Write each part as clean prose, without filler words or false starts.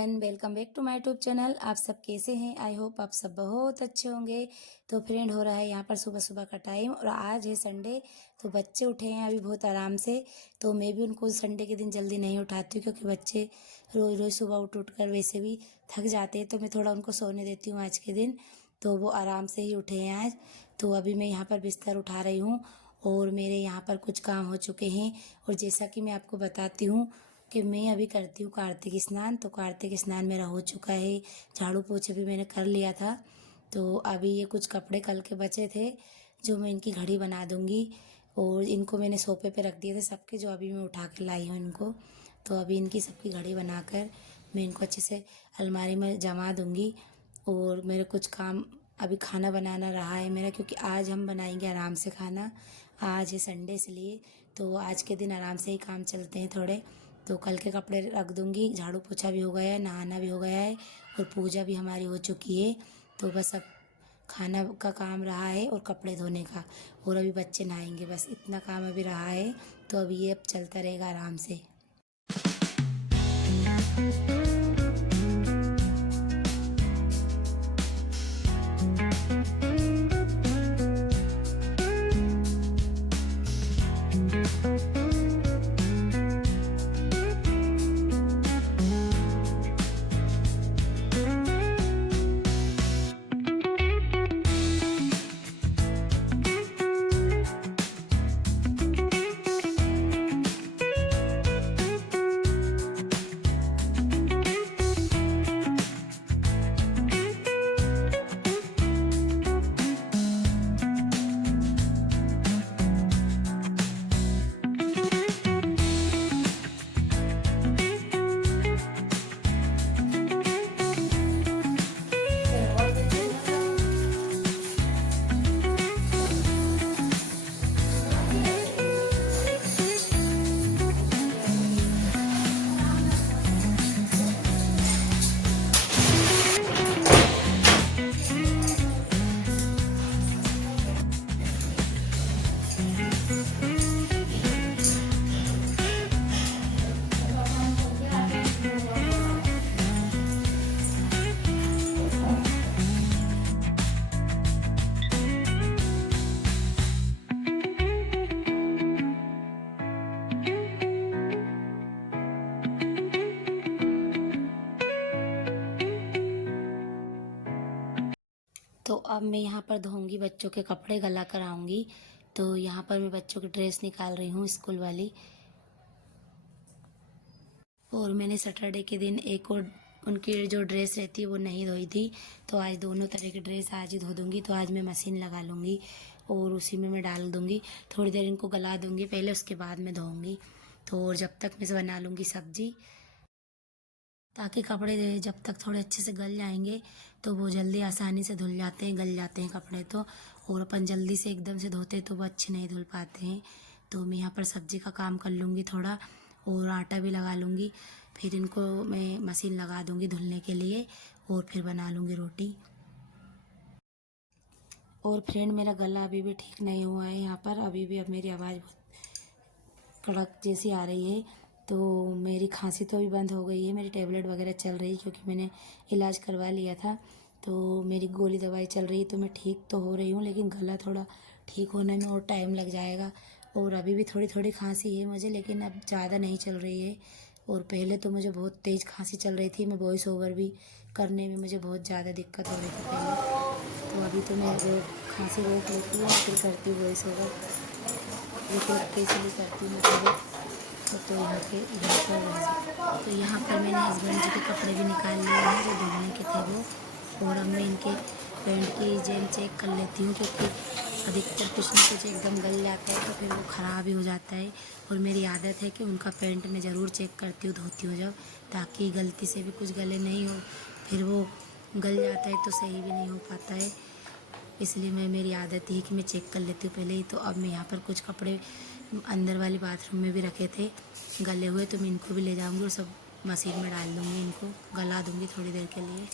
Everyone, welcome back to my YouTube channel. आप सब कैसे हैं? आई होप आप सब बहुत अच्छे होंगे। तो फ्रेंड, हो रहा है यहाँ पर सुबह सुबह का टाइम और आज है संडे। तो बच्चे उठे हैं अभी बहुत आराम से। तो मैं भी उनको संडे के दिन जल्दी नहीं उठाती हूँ, क्योंकि बच्चे रोज़ रोज़ सुबह उठ कर वैसे भी थक जाते हैं। तो मैं थोड़ा उनको सोने देती हूँ आज के दिन। तो वो आराम से ही उठे हैं आज। तो अभी मैं यहाँ पर बिस्तर उठा रही हूँ और मेरे यहाँ पर कुछ काम हो चुके हैं। और जैसा कि मैं आपको बताती हूँ कि मैं अभी करती हूँ कार्तिक स्नान। तो कार्तिक स्नान मेरा हो चुका है, झाड़ू पोछे भी मैंने कर लिया था। तो अभी ये कुछ कपड़े कल के बचे थे जो मैं इनकी घड़ी बना दूँगी। और इनको मैंने सोफे पे रख दिए थे सबके, जो अभी मैं उठा के लाई हूँ इनको। तो अभी इनकी सबकी घड़ी बनाकर मैं इनको अच्छे से अलमारी में जमा दूँगी। और मेरे कुछ काम, अभी खाना बनाना रहा है मेरा, क्योंकि आज हम बनाएंगे आराम से खाना। आज है संडे, इसलिए तो आज के दिन आराम से ही काम चलते हैं थोड़े। तो कल के कपड़े रख दूँगी, झाड़ू पोछा भी हो गया है, नहाना भी हो गया है और पूजा भी हमारी हो चुकी है। तो बस अब खाना का काम रहा है और कपड़े धोने का, और अभी बच्चे नहाएंगे, बस इतना काम अभी रहा है। तो अभी ये अब चलता रहेगा आराम से। तो अब मैं यहाँ पर धोऊंगी बच्चों के कपड़े, गला कर आऊँगी। तो यहाँ पर मैं बच्चों की ड्रेस निकाल रही हूँ, स्कूल वाली। और मैंने सैटरडे के दिन एक और उनकी जो ड्रेस रहती है वो नहीं धोई थी। तो आज दोनों तरह की ड्रेस आज ही धो दूँगी। तो आज मैं मशीन लगा लूँगी और उसी में मैं डाल दूँगी। थोड़ी देर इनको गला दूँगी पहले, उसके बाद मैं धोऊँगी। तो और जब तक मैं बना लूँगी सब्जी, ताकि कपड़े जब तक थोड़े अच्छे से गल जाएंगे तो वो जल्दी आसानी से धुल जाते हैं, गल जाते हैं कपड़े तो। और अपन जल्दी से एकदम से धोते तो वो अच्छे नहीं धुल पाते हैं। तो मैं यहाँ पर सब्जी का काम कर लूँगी थोड़ा, और आटा भी लगा लूँगी। फिर इनको मैं मशीन लगा दूँगी धुलने के लिए, और फिर बना लूँगी रोटी। और फ्रेंड, मेरा गला अभी भी ठीक नहीं हुआ है यहाँ पर, अभी भी अब मेरी आवाज़ बहुत कड़क जैसी आ रही है। तो मेरी खांसी तो अभी बंद हो गई है, मेरी टेबलेट वगैरह चल रही है, क्योंकि मैंने इलाज करवा लिया था। तो मेरी गोली दवाई चल रही है, तो मैं ठीक तो हो रही हूँ, लेकिन गला थोड़ा ठीक होने में और टाइम लग जाएगा। और अभी भी थोड़ी थोड़ी खांसी है मुझे, लेकिन अब ज़्यादा नहीं चल रही है। और पहले तो मुझे बहुत तेज़ खांसी चल रही थी, मैं वॉइस ओवर भी करने में मुझे बहुत ज़्यादा दिक्कत हो रही थी पहले। तो अभी तो मैं वो खांसी रोक लेती हूँ, फिर करती हूँ वॉइस ओवर। लेकिन इसलिए करती हूँ मैं। तो यहाँ पर मैंने हस्बैंड जी के कपड़े भी निकाल लिए हैं जो धुलने के थे वो। और अब मैं इनके पैंट की जेब चेक कर लेती हूँ, क्योंकि अधिकतर कुछ ना कुछ एकदम गल जाता है तो फिर वो ख़राब ही हो जाता है। और मेरी आदत है कि उनका पैंट मैं ज़रूर चेक करती हूँ धोती हूँ जब, ताकि गलती से भी कुछ गले नहीं हो, फिर वो गल जाता है तो सही भी नहीं हो पाता है। इसलिए मेरी आदत है कि मैं चेक कर लेती हूँ पहले ही। तो अब मैं यहाँ पर कुछ कपड़े अंदर वाले बाथरूम में भी रखे थे गले हुए, तो मैं इनको भी ले जाऊँगी और सब मशीन में डाल दूँगी, इनको गला दूँगी थोड़ी देर के लिए।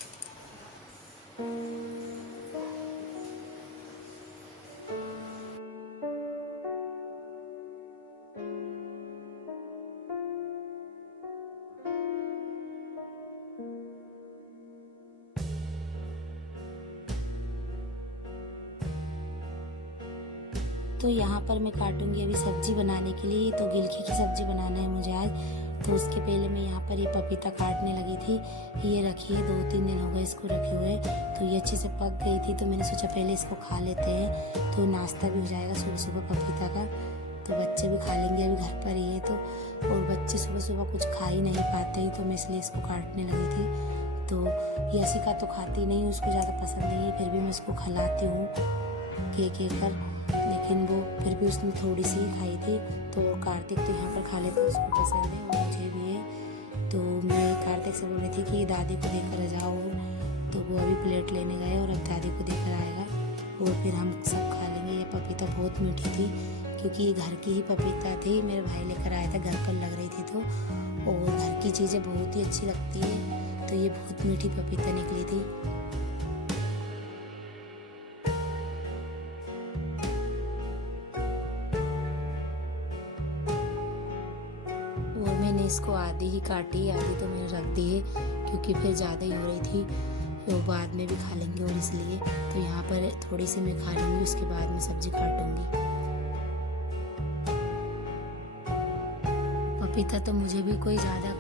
तो यहाँ पर मैं काटूंगी अभी सब्जी बनाने के लिए। तो गिलकी की सब्जी बनाना है मुझे आज। तो उसके पहले मैं यहाँ पर ये पपीता काटने लगी थी। ये रखी है, 2-3 दिन हो गए इसको रखे हुए। तो ये अच्छे से पक गई थी, तो मैंने सोचा पहले इसको खा लेते हैं, तो नाश्ता भी हो जाएगा सुबह सुबह पपीता का। तो बच्चे भी खा लेंगे, अभी घर पर ही है तो। और बच्चे सुबह सुबह कुछ खा ही नहीं पाते ही, तो मैं इसलिए इसको काटने लगी थी। तो यशिका तो खाती नहीं, उसको ज़्यादा पसंद नहीं है, फिर भी मैं उसको खिलाती हूँ केक कर, लेकिन वो फिर भी उसने थोड़ी सी ही खाई थी। तो कार्तिक तो यहाँ पर खा लेता है, उसको पसंद है और मुझे भी है। तो मैं कार्तिक से बोल रही थी कि दादी को देकर जाओ, तो वो अभी प्लेट लेने गए और अब दादी को देकर आएगा और फिर हम सब खा लेंगे। ये पपीता बहुत मीठी थी, क्योंकि ये घर की ही पपीता थी, मेरे भाई लेकर आया था, घर पर लग रही थी तो। और घर की चीज़ें बहुत ही अच्छी लगती है, तो ये बहुत मीठी पपीता निकली थी। और मैंने इसको आधी ही काटी, आधी तो मैंने रख दी है, क्योंकि फिर ज़्यादा ही हो रही थी, वो बाद में भी खा लेंगे और इसलिए। तो यहाँ पर थोड़ी सी मैं खा लूँगी, उसके बाद में सब्जी काटूँगी। पपीता तो मुझे भी कोई ज़्यादा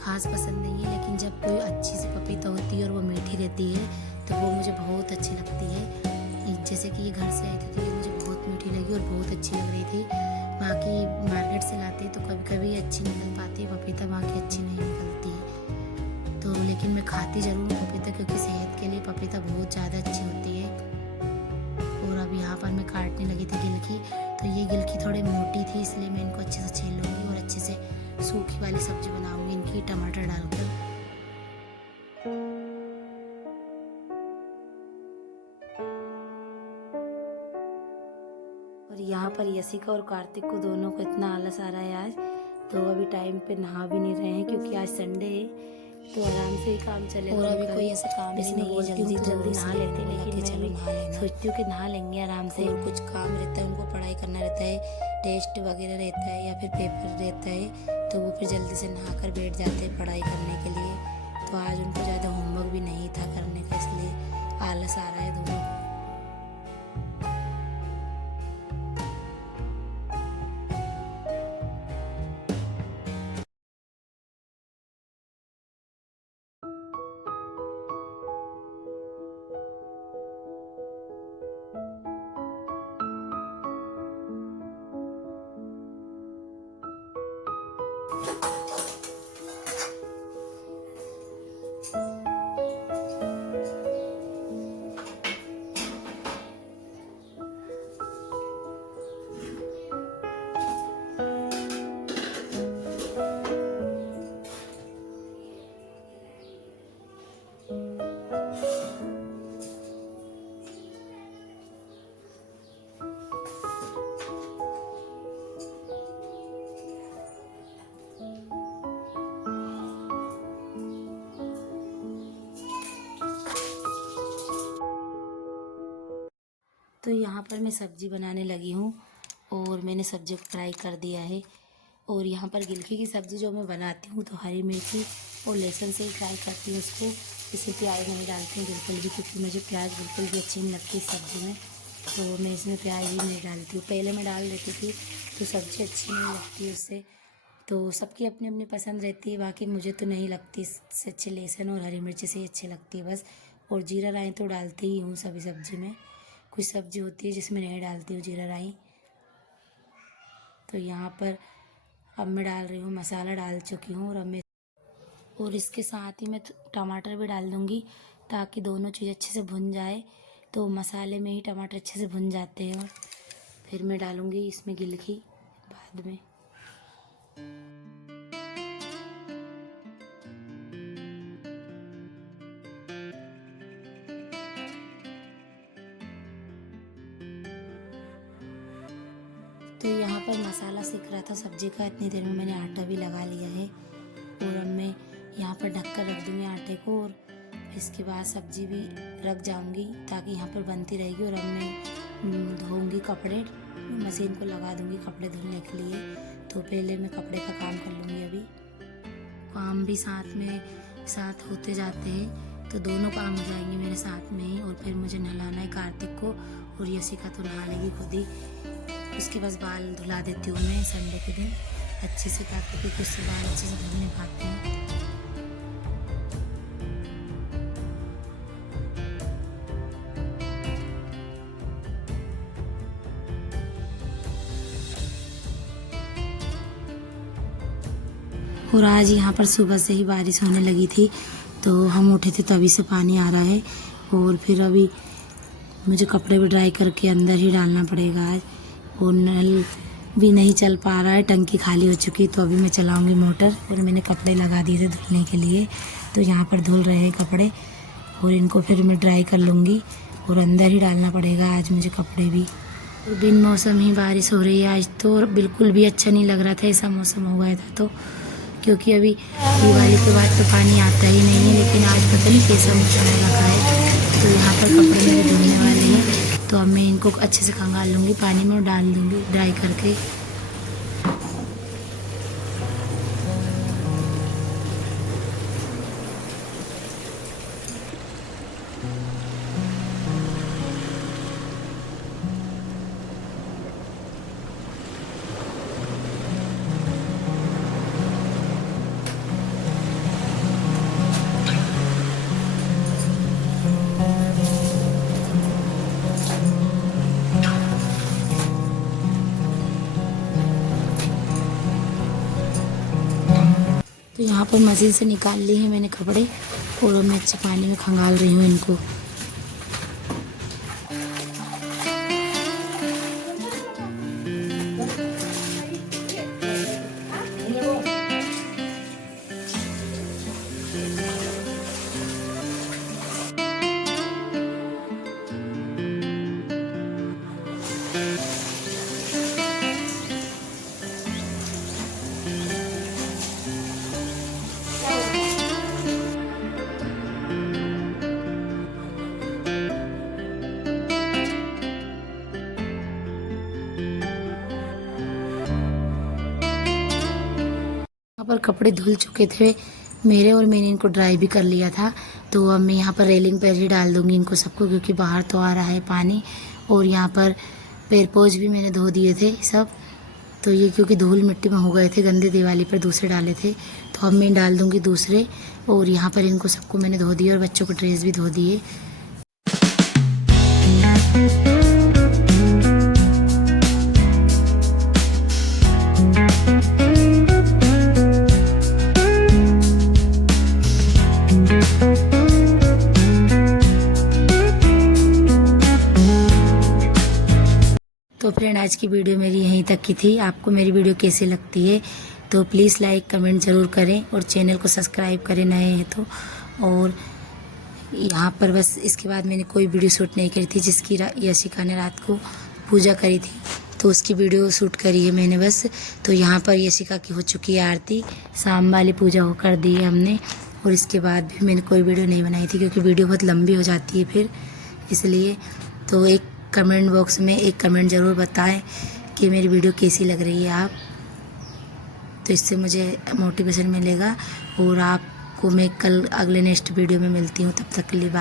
खास पसंद नहीं है, लेकिन जब कोई अच्छी सी पपीता होती है और वो मीठी रहती है तो वो मुझे बहुत अच्छी लगती है। जैसे कि ये घर से आई थी तो ये मुझे बहुत मीठी लगी और बहुत अच्छी लग रही थी। बाकी मार्केट से लाते हैं तो कभी कभी अच्छी निकल पाती है पपीता, बाकी अच्छी नहीं निकलती है। तो लेकिन मैं खाती ज़रूर हूँ पपीता, क्योंकि सेहत के लिए पपीता बहुत ज़्यादा अच्छी होती है। और अब यहाँ पर मैं काटने लगी थी गिलकी, तो ये गिलकी थोड़ी मोटी थी, इसलिए मैं इनको अच्छे से छील लूँगी और अच्छे से सूखी वाली सब्जी बनाऊंगी इनकी, टमाटर डालकर। और यहाँ पर यशिका और कार्तिक को दोनों को इतना आलस आ रहा है आज, तो अभी टाइम पे नहा भी नहीं रहे हैं, क्योंकि आज संडे है तो आराम से ही काम चलेगा। और अभी कोई ऐसा काम नहीं है, जल्दी जल्दी नहा लेते हैं, लेकिन चलो नहा लेना, सोचती हूँ कि नहा लेंगे आराम से। और कुछ काम रहता है, उनको पढ़ाई करना रहता है, टेस्ट वगैरह रहता है या फिर पेपर रहता है, तो वो फिर जल्दी से नहा कर बैठ जाते हैं पढ़ाई करने के लिए। तो आज उनको ज़्यादा होमवर्क भी नहीं था करने का, इसलिए आलस आ रहा है दोनों को। तो यहाँ पर मैं सब्ज़ी बनाने लगी हूँ और मैंने सब्ज़ी को फ्राई कर दिया है। और यहाँ पर गिलकी की सब्ज़ी जो मैं बनाती हूँ तो हरी मिर्ची और लहसुन से ही फ्राई करती हूँ उसको, इसमें प्याज नहीं डालती हूँ बिल्कुल भी, क्योंकि मुझे प्याज बिल्कुल भी अच्छी नहीं लगती इस सब्ज़ी में, तो मैं इसमें प्याज भी नहीं डालती हूँ। पहले मैं डाल देती थी तो सब्ज़ी अच्छी नहीं लगती उससे, तो सबकी अपनी अपनी पसंद रहती है, बाकी मुझे तो नहीं लगती, इससे अच्छी लहसुन और हरी मिर्ची से ही अच्छी लगती है बस। और जीरा राई तो डालती ही हूँ सभी सब्ज़ी में, कुछ सब्ज़ी होती है जिसमें नहीं डालती हूँ जीरा राई। तो यहाँ पर अब मैं डाल रही हूँ, मसाला डाल चुकी हूँ और इसके साथ ही मैं टमाटर भी डाल दूँगी, ताकि दोनों चीज़ अच्छे से भुन जाए। तो मसाले में ही टमाटर अच्छे से भुन जाते हैं। और फिर मैं डालूँगी इसमें गिलकी बाद में। तो यहाँ पर मसाला सीख रहा था सब्ज़ी का, इतनी देर में मैंने आटा भी लगा लिया है। और अब मैं यहाँ पर ढक कर रख दूँगी आटे को, और इसके बाद सब्ज़ी भी रख जाऊँगी ताकि यहाँ पर बनती रहेगी। और अब मैं धोऊँगी कपड़े, मशीन को लगा दूँगी कपड़े धुलने के लिए। तो पहले मैं कपड़े का काम कर लूँगी, अभी काम भी साथ होते जाते हैं, तो दोनों काम हो जाएंगे मेरे साथ में ही। और फिर मुझे नहलाना है कार्तिक को, और यशिका तो नहा लेगी खुद ही। उसके बाद बाल धुला देती हूँ मैं संडे के दिन अच्छे से, ताकि क्योंकि उससे बाल अच्छे से धुल नहीं पाते हैं। और आज यहाँ पर सुबह से ही बारिश होने लगी थी, तो हम उठे थे तभी से पानी आ रहा है। और फिर अभी मुझे कपड़े भी ड्राई करके अंदर ही डालना पड़ेगा आज, और नल भी नहीं चल पा रहा है, टंकी खाली हो चुकी। तो अभी मैं चलाऊंगी मोटर, और मैंने कपड़े लगा दिए थे धुलने के लिए, तो यहाँ पर धुल रहे हैं कपड़े, और इनको फिर मैं ड्राई कर लूँगी, और अंदर ही डालना पड़ेगा आज मुझे कपड़े भी। और बिन मौसम ही बारिश हो रही है आज, तो बिल्कुल भी अच्छा नहीं लग रहा था, ऐसा मौसम हो गया था। तो क्योंकि अभी दिवाली के बाद तो पानी आता ही नहीं है, लेकिन आज पता नहीं कैसा मौसम रखा है। तो यहाँ पर कपड़े मेरे धुलने वाले हैं, तो अब मैं इनको अच्छे से खंगाल लूँगी पानी में और डाल दूँगी ड्राई करके। तो यहाँ पर मशीन से निकाल ली है मैंने कपड़े, और मैं अच्छे पानी में खंगाल रही हूँ इनको। यहाँ पर कपड़े धुल चुके थे मेरे, और मैंने इनको ड्राई भी कर लिया था। तो अब मैं यहाँ पर रेलिंग पर ही डाल दूँगी इनको सबको, क्योंकि बाहर तो आ रहा है पानी। और यहाँ पर पैर पोंछ भी मैंने धो दिए थे सब, तो ये क्योंकि धूल मिट्टी में हो गए थे गंदे, दिवाली पर दूसरे डाले थे, तो अब मैं डाल दूँगी दूसरे। और यहाँ पर इनको सबको मैंने धो दिया, और बच्चों के ड्रेस भी धो दिए। तो फ्रेंड, आज की वीडियो मेरी यहीं तक की थी। आपको मेरी वीडियो कैसी लगती है तो प्लीज़ लाइक कमेंट ज़रूर करें, और चैनल को सब्सक्राइब करें नए हैं तो। और यहाँ पर बस इसके बाद मैंने कोई वीडियो शूट नहीं करी थी, जिसकी यशिका ने रात को पूजा करी थी, तो उसकी वीडियो शूट करी है मैंने बस। तो यहाँ पर यशिका की हो चुकी है आरती, शाम वाली पूजा हो कर दी है हमने। और इसके बाद भी मैंने कोई वीडियो नहीं बनाई थी, क्योंकि वीडियो बहुत लंबी हो जाती है फिर, इसलिए। तो एक कमेंट बॉक्स में एक कमेंट ज़रूर बताएं कि मेरी वीडियो कैसी लग रही है आप, तो इससे मुझे मोटिवेशन मिलेगा। और आपको मैं कल अगले नेक्स्ट वीडियो में मिलती हूँ, तब तक के लिए बाय।